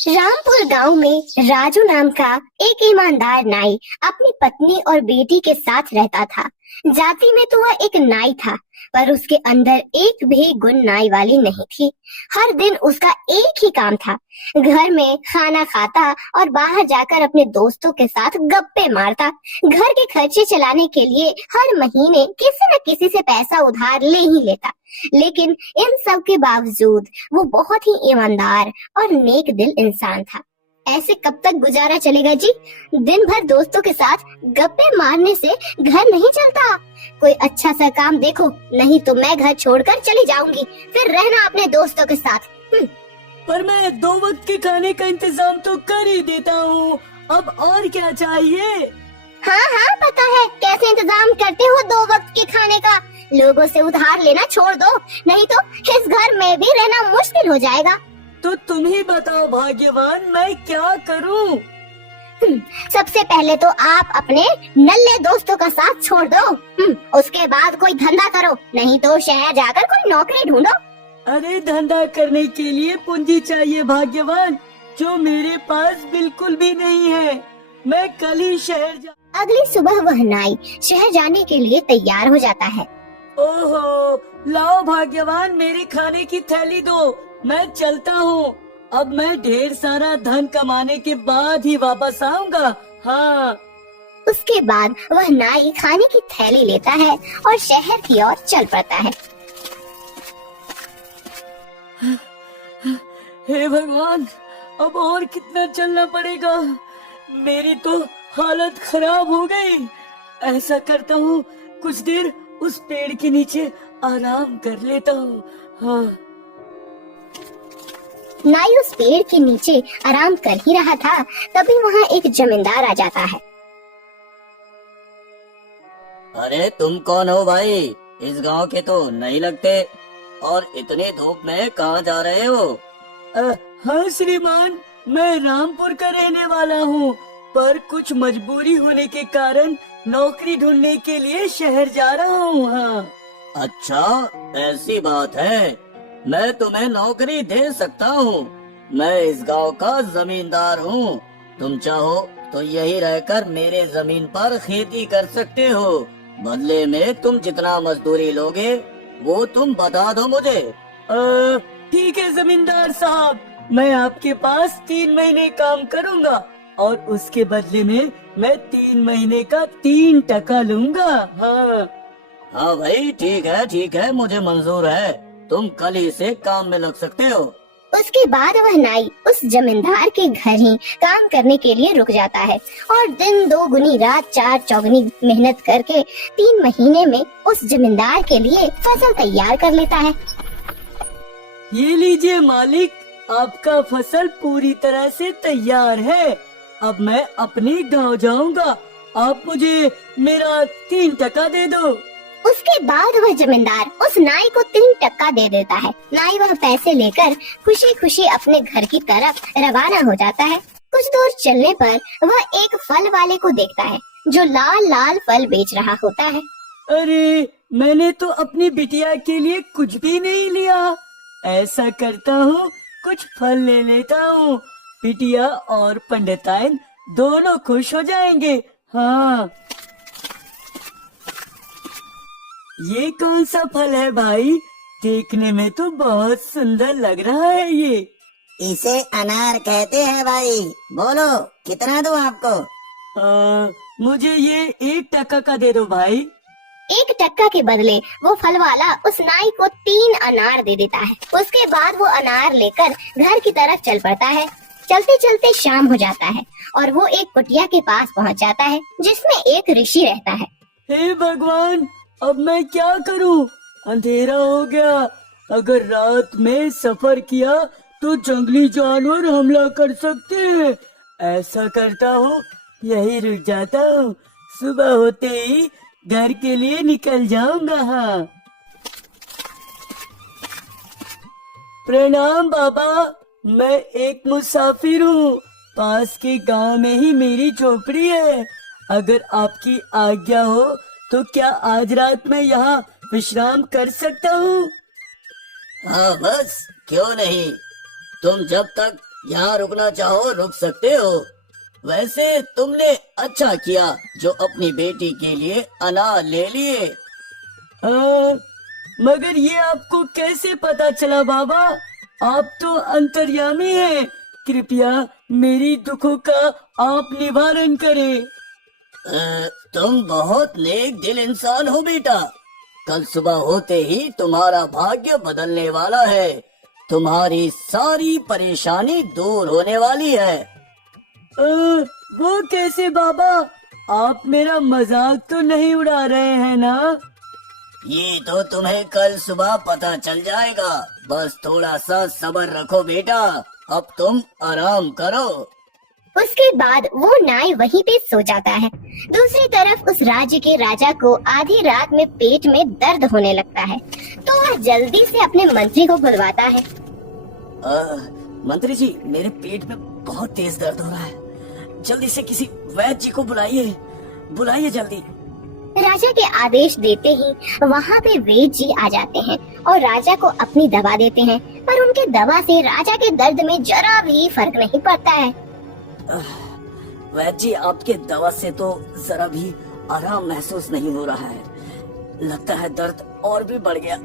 रामपुर गांव में राजू नाम का एक ईमानदार नाई अपनी पत्नी और बेटी के साथ रहता था। जाति में तो वह एक नाई था, पर उसके अंदर एक भी गुण नाई वाली नहीं थी। हर दिन उसका एक ही काम था, घर में खाना खाता और बाहर जाकर अपने दोस्तों के साथ गप्पे मारता। घर के खर्चे चलाने के लिए हर महीने किसी न किसी से पैसा उधार ले ही लेता। लेकिन इन सब के बावजूद वो बहुत ही ईमानदार और नेक दिल इंसान था। ऐसे कब तक गुजारा चलेगा जी? दिन भर दोस्तों के साथ गप्पे मारने से घर नहीं चलता। कोई अच्छा सा काम देखो, नहीं तो मैं घर छोड़कर चली जाऊंगी, फिर रहना अपने दोस्तों के साथ। पर मैं 2 वक्त के खाने का इंतजाम तो कर ही देता हूँ, अब और क्या चाहिए? हाँ हाँ, पता है कैसे इंतजाम करते हो 2 वक्त के खाने का। लोगों से उधार लेना छोड़ दो, नहीं तो इस घर में भी रहना मुश्किल हो जाएगा। तो तुम ही बताओ भाग्यवान, मैं क्या करूँ? सबसे पहले तो आप अपने नल्ले दोस्तों का साथ छोड़ दो। उसके बाद कोई धंधा करो, नहीं तो शहर जाकर कोई नौकरी ढूंढो। अरे धंधा करने के लिए पूंजी चाहिए भाग्यवान, जो मेरे पास बिल्कुल भी नहीं है। मैं कल ही शहर अगली सुबह वह नाई शहर जाने के लिए तैयार हो जाता है। ओहो, लाओ भाग्यवान, मेरे खाने की थैली दो, मैं चलता हूँ। अब मैं ढेर सारा धन कमाने के बाद ही वापस आऊंगा। हाँ। उसके बाद वह नाई खाने की थैली लेता है और शहर की ओर चल पड़ता है। हे भगवान, अब और कितना चलना पड़ेगा? मेरी तो हालत खराब हो गई। ऐसा करता हूँ, कुछ देर उस पेड़ के नीचे आराम कर लेता हूँ। हाँ। नाई उस पेड़ के नीचे आराम कर ही रहा था, तभी वहाँ एक जमींदार आ जाता है। अरे तुम कौन हो भाई? इस गांव के तो नहीं लगते, और इतनी धूप में कहाँ जा रहे हो? हाँ श्रीमान, मैं रामपुर का रहने वाला हूँ, पर कुछ मजबूरी होने के कारण नौकरी ढूंढने के लिए शहर जा रहा हूँ। हाँ। अच्छा, ऐसी बात है। मैं तुम्हें नौकरी दे सकता हूँ। मैं इस गांव का जमींदार हूँ। तुम चाहो तो यही रहकर मेरे जमीन पर खेती कर सकते हो। बदले में तुम जितना मजदूरी लोगे वो तुम बता दो मुझे। ठीक है जमींदार साहब, मैं आपके पास 3 महीने काम करूँगा और उसके बदले में मैं 3 महीने का 3 टका लूँगा। हाँ। हाँ भाई, ठीक है, मुझे मंजूर है। तुम कल ही से काम में लग सकते हो। उसके बाद वह नाई उस जमींदार के घर ही काम करने के लिए रुक जाता है और दिन 2 गुनी रात 4 चौगुनी मेहनत करके 3 महीने में उस जमींदार के लिए फसल तैयार कर लेता है। ये लीजिए मालिक, आपका फसल पूरी तरह से तैयार है। अब मैं अपने गांव जाऊंगा, आप मुझे मेरा 3 टका दे दो। उसके बाद वह जमींदार उस नाई को 3 टका दे देता है। नाई वह पैसे लेकर खुशी खुशी अपने घर की तरफ रवाना हो जाता है। कुछ दूर चलने पर वह एक फल वाले को देखता है, जो लाल लाल फल बेच रहा होता है। अरे, मैंने तो अपनी बिटिया के लिए कुछ भी नहीं लिया। ऐसा करता हूँ, कुछ फल ले लेता हूँ। बिटिया और पंडिताइन दोनों खुश हो जाएंगे। हाँ। ये कौन सा फल है भाई? देखने में तो बहुत सुंदर लग रहा है ये। इसे अनार कहते हैं भाई। बोलो, कितना दूं आपको? मुझे ये 1 टका का दे दो भाई। 1 टक्का के बदले वो फल वाला उस नाई को 3 अनार दे देता है। उसके बाद वो अनार लेकर घर की तरफ चल पड़ता है। चलते चलते शाम हो जाता है और वो एक कुटिया के पास पहुंच जाता है, जिसमें एक ऋषि रहता है। हे भगवान, अब मैं क्या करूं? अंधेरा हो गया। अगर रात में सफर किया तो जंगली जानवर हमला कर सकते हैं। ऐसा करता हूँ, यही रुक जाता हूँ। सुबह होते ही घर के लिए निकल जाऊंगा। हाँ। प्रणाम बाबा, मैं एक मुसाफिर हूँ। पास के गांव में ही मेरी झोपड़ी है। अगर आपकी आज्ञा हो तो क्या आज रात मैं यहाँ विश्राम कर सकता हूँ? हाँ बस, क्यों नहीं। तुम जब तक यहाँ रुकना चाहो रुक सकते हो। वैसे तुमने अच्छा किया जो अपनी बेटी के लिए अनार ले लिए। मगर ये आपको कैसे पता चला बाबा? आप तो अंतर्यामी हैं। कृपया मेरी दुखों का आप निवारण करें। तुम बहुत नेक दिल इंसान हो बेटा। कल सुबह होते ही तुम्हारा भाग्य बदलने वाला है। तुम्हारी सारी परेशानी दूर होने वाली है। वो कैसे बाबा? आप मेरा मजाक तो नहीं उड़ा रहे हैं ना? ये तो तुम्हें कल सुबह पता चल जाएगा। बस थोड़ा सा सब्र रखो बेटा। अब तुम आराम करो। उसके बाद वो नाई वहीं पे सो जाता है। दूसरी तरफ उस राज्य के राजा को आधी रात में पेट में दर्द होने लगता है, तो वह जल्दी से अपने मंत्री को बुलवाता है। मंत्री जी, मेरे पेट में बहुत तेज दर्द हो रहा है। जल्दी से किसी वैद्य जी को बुलाइए, बुलाइए जल्दी। राजा के आदेश देते ही वहाँ पे वैद्य जी आ जाते हैं और राजा को अपनी दवा देते हैं, पर उनके दवा से राजा के दर्द में जरा भी फर्क नहीं पड़ता है। वैद्य जी, आपके दवा से तो जरा भी आराम महसूस नहीं हो रहा है। लगता है दर्द और भी बढ़ गया।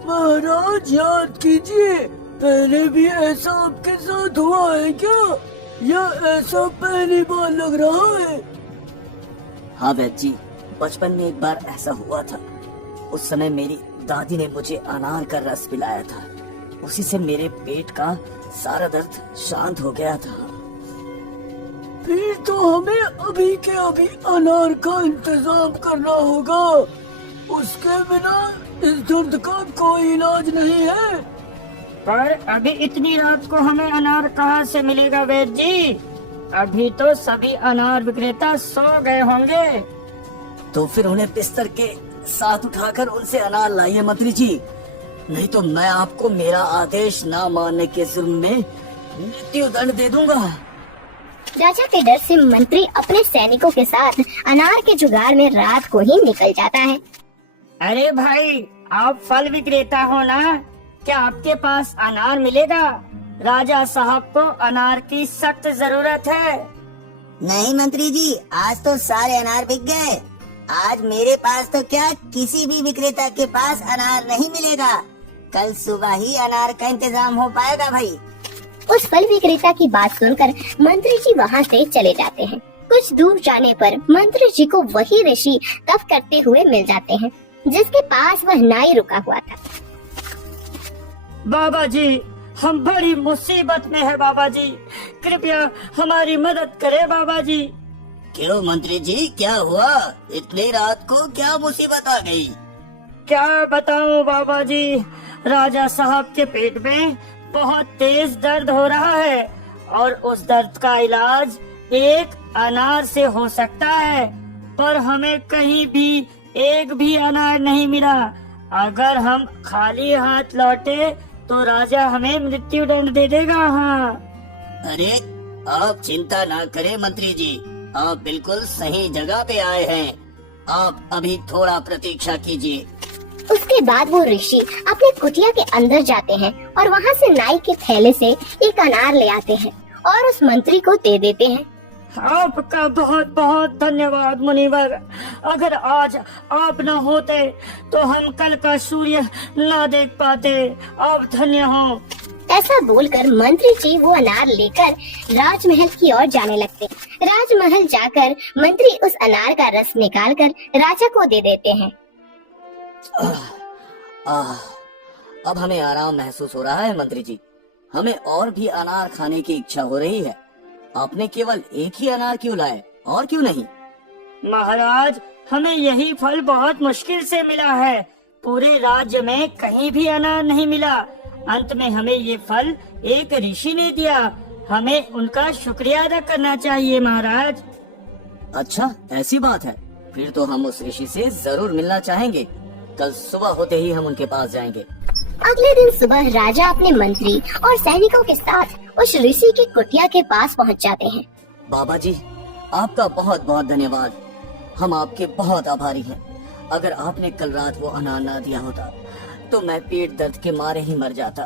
महाराज याद कीजिए, पहले भी ऐसा आपके साथ हुआ है क्या? या ऐसा पहली बार लग रहा है? हाँ वैद्य जी, बचपन में एक बार ऐसा हुआ था। उस समय मेरी दादी ने मुझे अनार का रस पिलाया था। उसी से मेरे पेट का सारा दर्द शांत हो गया था। फिर तो हमें अभी के अभी अनार का इंतजाम करना होगा। उसके बिना इस दर्द का कोई इलाज नहीं है। पर अभी इतनी रात को हमें अनार कहाँ से मिलेगा वैद्य जी? अभी तो सभी अनार विक्रेता सो गए होंगे। तो फिर उन्हें बिस्तर के साथ उठाकर उनसे अनार लाइए मंत्री जी, नहीं तो मैं आपको मेरा आदेश ना मानने के जुर्म में मृत्यु दंड दे दूंगा। राजा के डर से मंत्री अपने सैनिकों के साथ अनार के जुगाड़ में रात को ही निकल जाता है। अरे भाई, आप फल विक्रेता हो ना? क्या आपके पास अनार मिलेगा? राजा साहब को अनार की सख्त जरूरत है। नहीं मंत्री जी, आज तो सारे अनार बिक गए। आज मेरे पास तो क्या, किसी भी विक्रेता के पास अनार नहीं मिलेगा। कल सुबह ही अनार का इंतजाम हो पाएगा भाई। उस फल विक्रेता की बात सुनकर मंत्री जी वहाँ से चले जाते हैं। कुछ दूर जाने पर मंत्री जी को वही ऋषि तप करते हुए मिल जाते हैं, जिसके पास वह नाई रुका हुआ था। बाबा जी, हम बड़ी मुसीबत में है बाबा जी, कृपया हमारी मदद करें बाबा जी। क्यों मंत्री जी, क्या हुआ? इतनी रात को क्या मुसीबत आ गई? क्या बताऊं बाबा जी, राजा साहब के पेट में बहुत तेज दर्द हो रहा है और उस दर्द का इलाज एक अनार से हो सकता है, पर हमें कहीं भी एक भी अनार नहीं मिला। अगर हम खाली हाथ लौटे तो राजा हमें मृत्यु दंड दे देगा। हाँ। अरे आप चिंता ना करें मंत्री जी, आप बिल्कुल सही जगह पे आए हैं। आप अभी थोड़ा प्रतीक्षा कीजिए। उसके बाद वो ऋषि अपने कुटिया के अंदर जाते हैं और वहाँ से नाई के थैले से एक अनार ले आते हैं और उस मंत्री को दे देते हैं। आपका बहुत बहुत धन्यवाद मुनिवर। अगर आज आप न होते तो हम कल का सूर्य न देख पाते। आप धन्य हो। ऐसा बोलकर मंत्री जी वो अनार लेकर राजमहल की ओर जाने लगते। राजमहल जाकर मंत्री उस अनार का रस निकालकर राजा को दे देते हैं। अब हमें आराम महसूस हो रहा है मंत्री जी। हमें और भी अनार खाने की इच्छा हो रही है। आपने केवल एक ही अनार क्यों लाए, और क्यों नहीं? महाराज, हमें यही फल बहुत मुश्किल से मिला है। पूरे राज्य में कहीं भी अनार नहीं मिला। अंत में हमें ये फल एक ऋषि ने दिया। हमें उनका शुक्रिया अदा करना चाहिए महाराज। अच्छा, ऐसी बात है। फिर तो हम उस ऋषि से जरूर मिलना चाहेंगे। कल सुबह होते ही हम उनके पास जाएंगे। अगले दिन सुबह राजा अपने मंत्री और सैनिकों के साथ उस ऋषि की कुटिया के पास पहुंच जाते हैं। बाबा जी, आपका बहुत बहुत धन्यवाद। हम आपके बहुत आभारी हैं। अगर आपने कल रात वो अनार ना दिया होता तो मैं पेट दर्द के मारे ही मर जाता।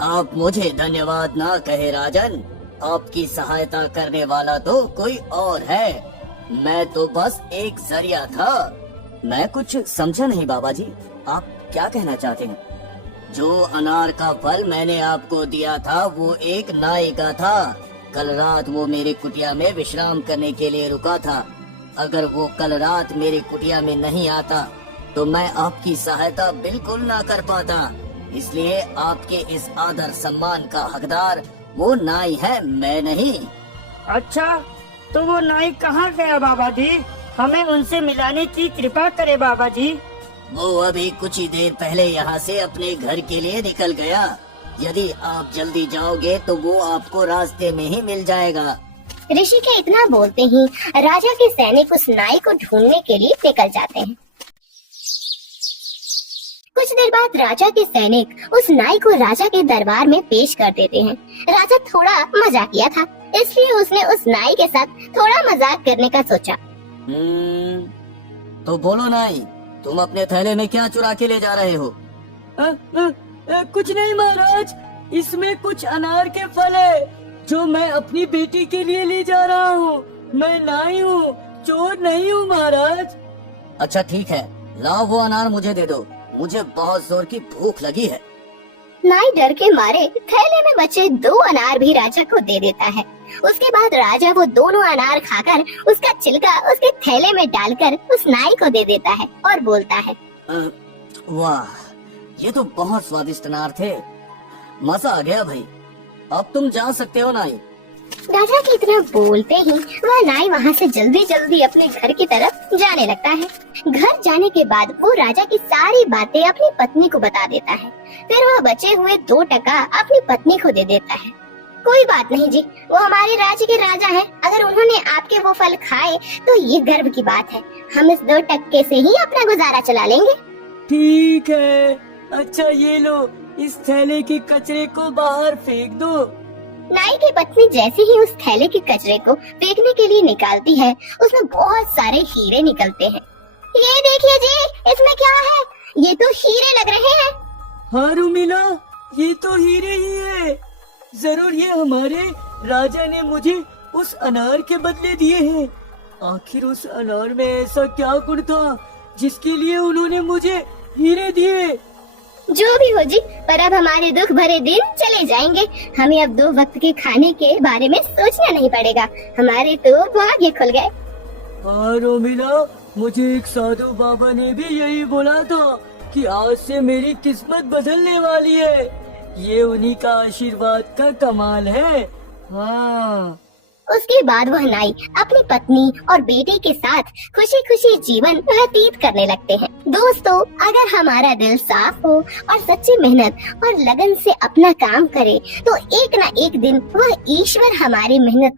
आप मुझे धन्यवाद ना कहे राजन, आपकी सहायता करने वाला तो कोई और है। मैं तो बस एक जरिया था। मैं कुछ समझा नहीं बाबा जी, आप क्या कहना चाहते हैं? जो अनार का फल मैंने आपको दिया था वो एक नाई का था। कल रात वो मेरी कुटिया में विश्राम करने के लिए रुका था। अगर वो कल रात मेरी कुटिया में नहीं आता तो मैं आपकी सहायता बिल्कुल ना कर पाता। इसलिए आपके इस आदर सम्मान का हकदार वो नाई है, मैं नहीं। अच्छा, तो वो नाई कहाँ गया बाबा जी? हमें उनसे मिलाने की कृपा करे बाबा जी। वो अभी कुछ ही देर पहले यहाँ से अपने घर के लिए निकल गया। यदि आप जल्दी जाओगे तो वो आपको रास्ते में ही मिल जाएगा। ऋषि के इतना बोलते ही राजा के सैनिक उस नाई को ढूंढने के लिए निकल जाते हैं। कुछ देर बाद राजा के सैनिक उस नाई को राजा के दरबार में पेश कर देते हैं। राजा थोड़ा मजाकिया था, इसलिए उसने उस नाई के साथ थोड़ा मजाक करने का सोचा। तो बोलो नाई, तुम अपने थैले में क्या चुरा के ले जा रहे हो? कुछ नहीं महाराज, इसमें कुछ अनार के फल है जो मैं अपनी बेटी के लिए ले जा रहा हूँ। मैं नाई हूँ, चोर नहीं हूँ महाराज। अच्छा ठीक है, लाओ वो अनार मुझे दे दो, मुझे बहुत जोर की भूख लगी है। नाई डर के मारे थैले में बचे 2 अनार भी राजा को दे देता है। उसके बाद राजा वो दोनों अनार खाकर उसका छिलका उसके थैले में डालकर उस नाई को दे देता है और बोलता है, वाह, ये तो बहुत स्वादिष्ट अनार थे, मजा आ गया भाई। अब तुम जा सकते हो नाई। राजा की इतना बोलते ही वह नाई वहाँ से जल्दी जल्दी अपने घर की तरफ जाने लगता है। घर जाने के बाद वो राजा की सारी बातें अपनी पत्नी को बता देता है। फिर वह बचे हुए 2 टका अपनी पत्नी को दे देता है। कोई बात नहीं जी, वो हमारे राज्य के राजा हैं। अगर उन्होंने आपके वो फल खाए तो ये गर्व की बात है। हम इस 2 टक्के से ही अपना गुजारा चला लेंगे। ठीक है, अच्छा ये लो, इस थैले के कचरे को बाहर फेंक दो। नाई की पत्नी जैसे ही उस थैले के कचरे को फेंकने के लिए निकालती है, उसमें बहुत सारे हीरे निकलते हैं। ये देखिए जी, इसमें क्या है? ये तो हीरे लग रहे हैं। हाँ रुमिला, ये तो हीरे ही है। जरूर ये हमारे राजा ने मुझे उस अनार के बदले दिए हैं। आखिर उस अनार में ऐसा क्या गुण था जिसके लिए उन्होंने मुझे हीरे दिए? जो भी हो जी, पर अब हमारे दुख भरे दिन चले जाएंगे। हमें अब 2 वक्त के खाने के बारे में सोचना नहीं पड़ेगा। हमारे तो भाग्य खुल गए। हाँ रोमिला, मुझे एक साधु बाबा ने भी यही बोला था कि आज से मेरी किस्मत बदलने वाली है। ये उन्हीं का आशीर्वाद का कमाल है। हाँ। उसके बाद वह नाई अपनी पत्नी और बेटे के साथ खुशी खुशी जीवन व्यतीत करने लगते हैं। दोस्तों, अगर हमारा दिल साफ हो और सच्ची मेहनत और लगन से अपना काम करे तो एक न एक दिन वह ईश्वर हमारी मेहनत